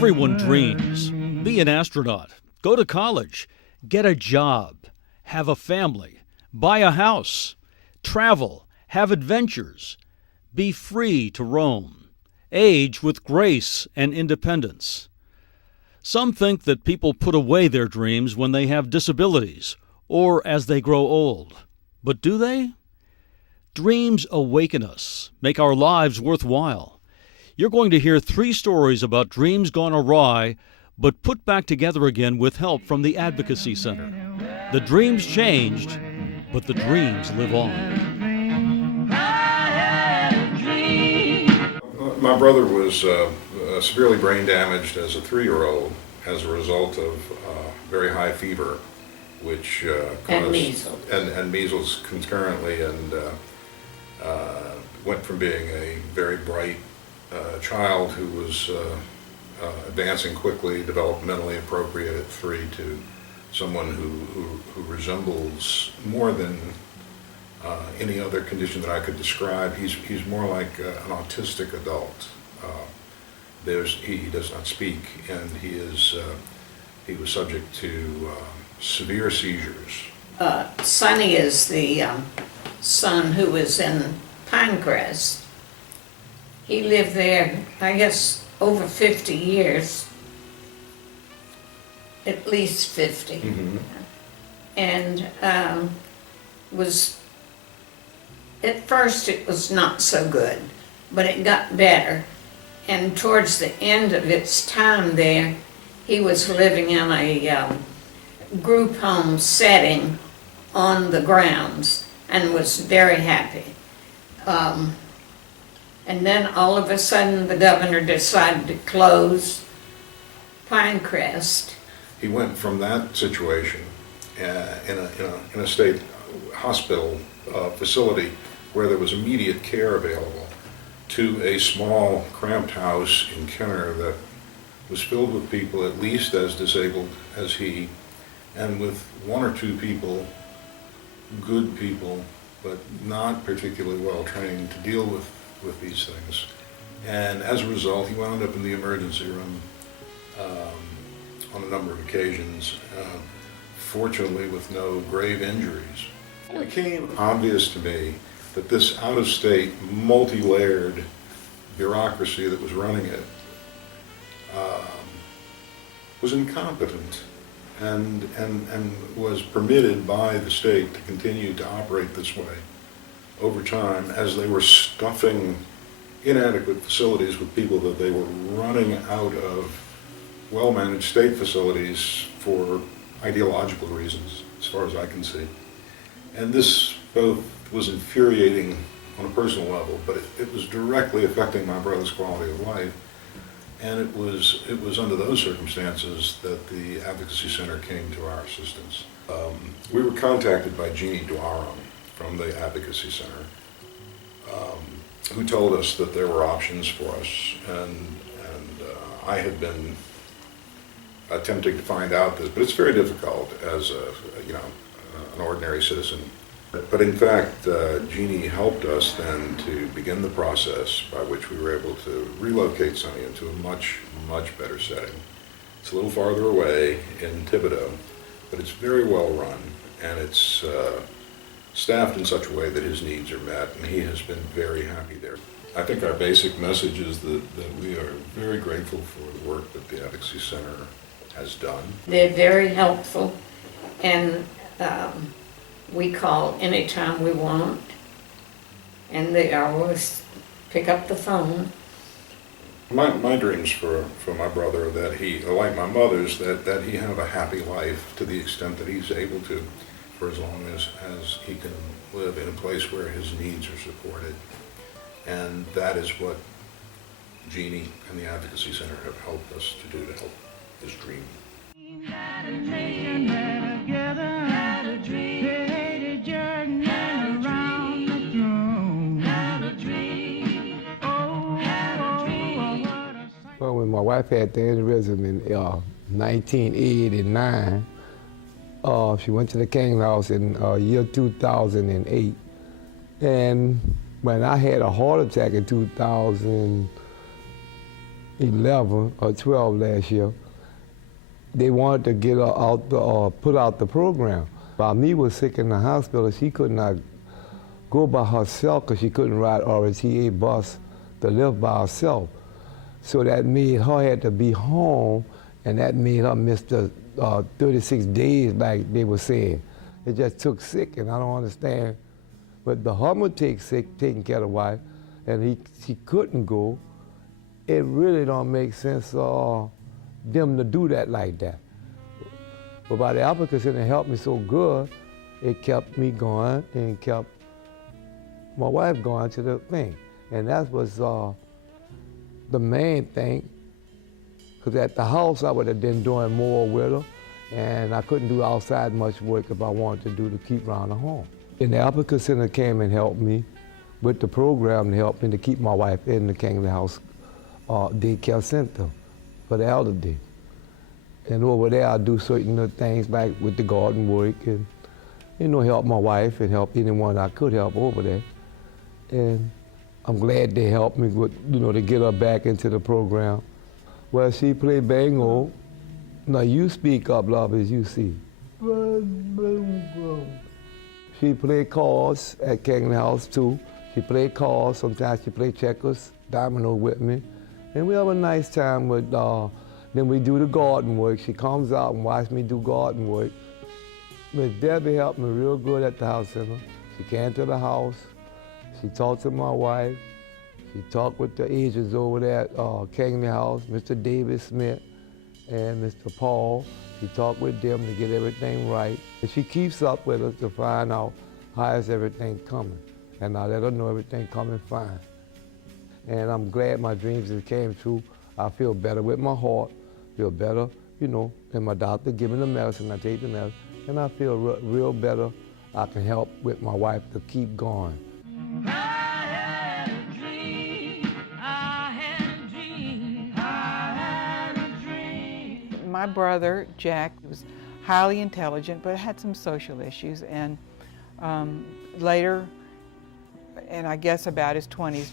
Everyone dreams. Be an astronaut, go to college, get a job, have a family, buy a house, travel, have adventures, be free to roam, age with grace and independence. Some think that people put away their dreams when they have disabilities or as they grow old. But do they? Dreams awaken us, make our lives worthwhile. You're going to hear 3 stories about dreams gone awry, but put back together again with help from the Advocacy Center. The dreams changed, but the dreams live on. My brother was severely brain damaged as a 3-year-old as a result of very high fever, which caused and measles concurrently, and went from being a very bright child who was advancing quickly, developmentally appropriate at 3, to someone who resembles more than any other condition that I could describe. He's more like an autistic adult. He does not speak, and he was subject to severe seizures. Sonny is the son who was in Pinecrest. He lived there, I guess, over 50 years, at least 50, Mm-hmm. and at first it was not so good, but it got better, and towards the end of its time there, he was living in a group home setting on the grounds and was very happy. And then all of a sudden the governor decided to close Pinecrest. He went from that situation in a state hospital facility where there was immediate care available to a small cramped house in Kenner that was filled with people at least as disabled as he, and with 1 or 2 people, good people, but not particularly well trained to deal with these things. And as a result, he wound up in the emergency room on a number of occasions, fortunately with no grave injuries. It became obvious to me that this out-of-state, multi-layered bureaucracy that was running it was incompetent and was permitted by the state to continue to operate this way over time, as they were stuffing inadequate facilities with people that they were running out of well-managed state facilities for ideological reasons, as far as I can see. And this both was infuriating on a personal level, but it was directly affecting my brother's quality of life. And it was under those circumstances that the Advocacy Center came to our assistance. We were contacted by Jeannie Dwaram from the Advocacy Center, who told us that there were options for us, and I had been attempting to find out this, but it's very difficult as an ordinary citizen. But in fact, Jeannie helped us then to begin the process by which we were able to relocate Sonny into a much, much better setting. It's a little farther away in Thibodaux, but it's very well run, and it's staffed in such a way that his needs are met, and he has been very happy there. I think our basic message is that we are very grateful for the work that the Advocacy Center has done. They're very helpful, and we call anytime we want, and they always pick up the phone. My dreams for my brother are that he, like my mother's, that he have a happy life to the extent that he's able to, for as long as he can live in a place where his needs are supported. And that is what Jeannie and the Advocacy Center have helped us to do to help his dream. Well, when my wife had the aneurysm in 1989, she went to the King House in year 2008. And when I had a heart attack in 2008, 11 or 12 last year. They wanted to get her out, put out the program. While me was sick in the hospital, she could not go by herself because she couldn't ride RTA bus to live by herself. So that made her had to be home, and that made her miss the 36 days like they were saying. It just took sick, and I don't understand. But the husband takes sick, taking care of the wife, and she couldn't go. It really don't make sense them to do that like that. But by the Advocacy Center helped me so good, it kept me going and kept my wife going to the thing. And that was the main thing, because at the house I would have been doing more with her, and I couldn't do outside much work if I wanted to do to keep around the home. And the Advocacy Center came and helped me with the program to help me to keep my wife in the Kingsley House daycare center for the elderly. And over there I do certain things like with the garden work and, help my wife and help anyone I could help over there. And I'm glad they helped me with, to get her back into the program. Well, she played bango. Now you speak up, love, as you see. She played cards at Kingsley House too. She played cards, sometimes she played checkers, domino with me. And we have a nice time with, then we do the garden work. She comes out and watches me do garden work. Miss Debbie helped me real good at the house center. She came to the house, she talked to my wife, she talked with the agents over there at Kingsley House, Mr. David Smith and Mr. Paul. She talked with them to get everything right. And she keeps up with us to find out how is everything coming. And I let her know everything coming fine. And I'm glad my dreams came true. I feel better with my heart, feel better, and my doctor give me the medicine, I take the medicine, and I feel real better. I can help with my wife to keep going. I had a dream, I had a dream, I had a dream. My brother, Jack, was highly intelligent, but had some social issues, and later, and I guess about his 20s,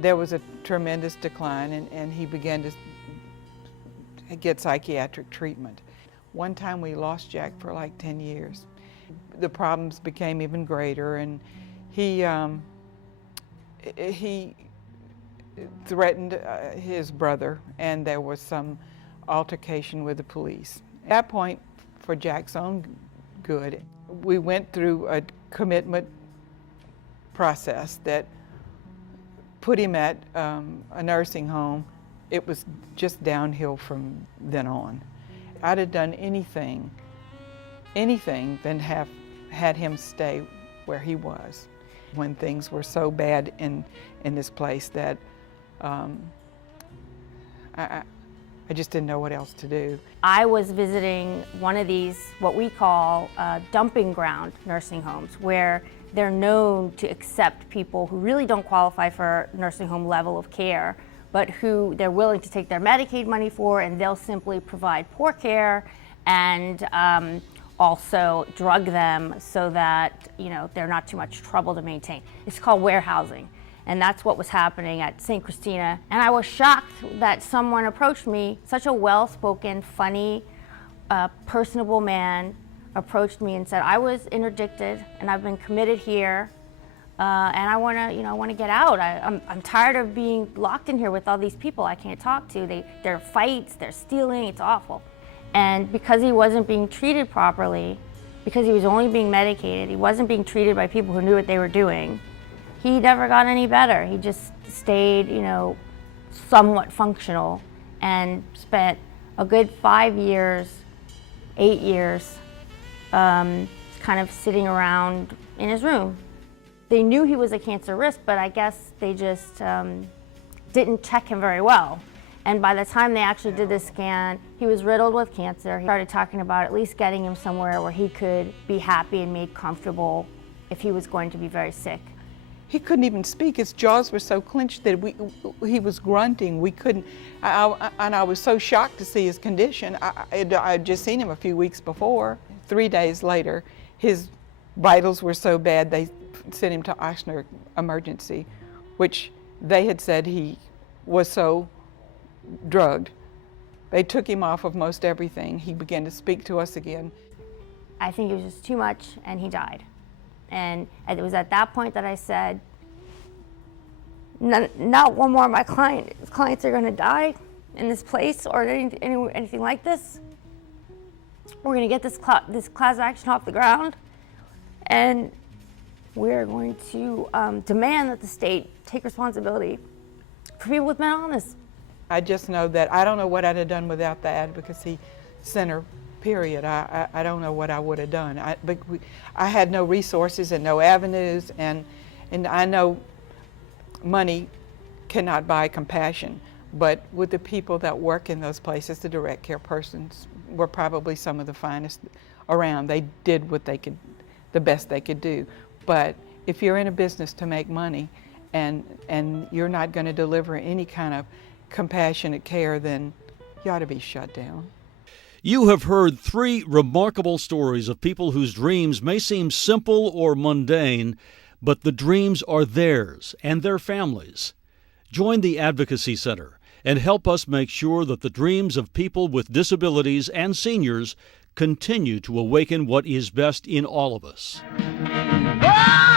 there was a tremendous decline, and he began to get psychiatric treatment. One time we lost Jack for like 10 years. The problems became even greater, and he threatened his brother, and there was some altercation with the police. At that point, for Jack's own good, we went through a commitment process that put him at a nursing home. It was just downhill from then on. I'd have done anything than have had him stay where he was when things were so bad in this place that I just didn't know what else to do. I was visiting one of these, what we call dumping ground nursing homes, where they're known to accept people who really don't qualify for nursing home level of care, but who they're willing to take their Medicaid money for, and they'll simply provide poor care and also drug them so that they're not too much trouble to maintain. It's called warehousing, and that's what was happening at St. Christina. And I was shocked that someone approached me, such a well-spoken, funny, personable man, approached me and said, I was interdicted and I've been committed here, and I want to get out. I'm tired of being locked in here with all these people I can't talk to. There are fights, they're stealing, it's awful. And because he wasn't being treated properly, because he was only being medicated, he wasn't being treated by people who knew what they were doing, he never got any better. He just stayed, somewhat functional, and spent a good 5 years, 8 years, kind of sitting around in his room. They knew he was a cancer risk, but I guess they just didn't check him very well. And by the time they actually did the scan, he was riddled with cancer. He started talking about at least getting him somewhere where he could be happy and made comfortable if he was going to be very sick. He couldn't even speak. His jaws were so clenched that he was grunting. We couldn't, and I was so shocked to see his condition. I had just seen him a few weeks before. 3 days later, his vitals were so bad they sent him to Ochsner Emergency, which they had said he was so drugged. They took him off of most everything. He began to speak to us again. I think it was just too much, and he died. And it was at that point that I said, not one more of my clients are going to die in this place or anything like this. We're going to get this class action off the ground, and we're going to demand that the state take responsibility for people with mental illness. I just know that I don't know what I'd have done without the Advocacy Center, period. I don't know what I would have done. I had no resources and no avenues, and I know money cannot buy compassion, but with the people that work in those places, the direct care persons were probably some of the finest around. They did what they could, the best they could do. But if you're in a business to make money and you're not going to deliver any kind of compassionate care, then you ought to be shut down. You have heard 3 remarkable stories of people whose dreams may seem simple or mundane, but the dreams are theirs and their families. Join the Advocacy Center and help us make sure that the dreams of people with disabilities and seniors continue to awaken what is best in all of us. Oh!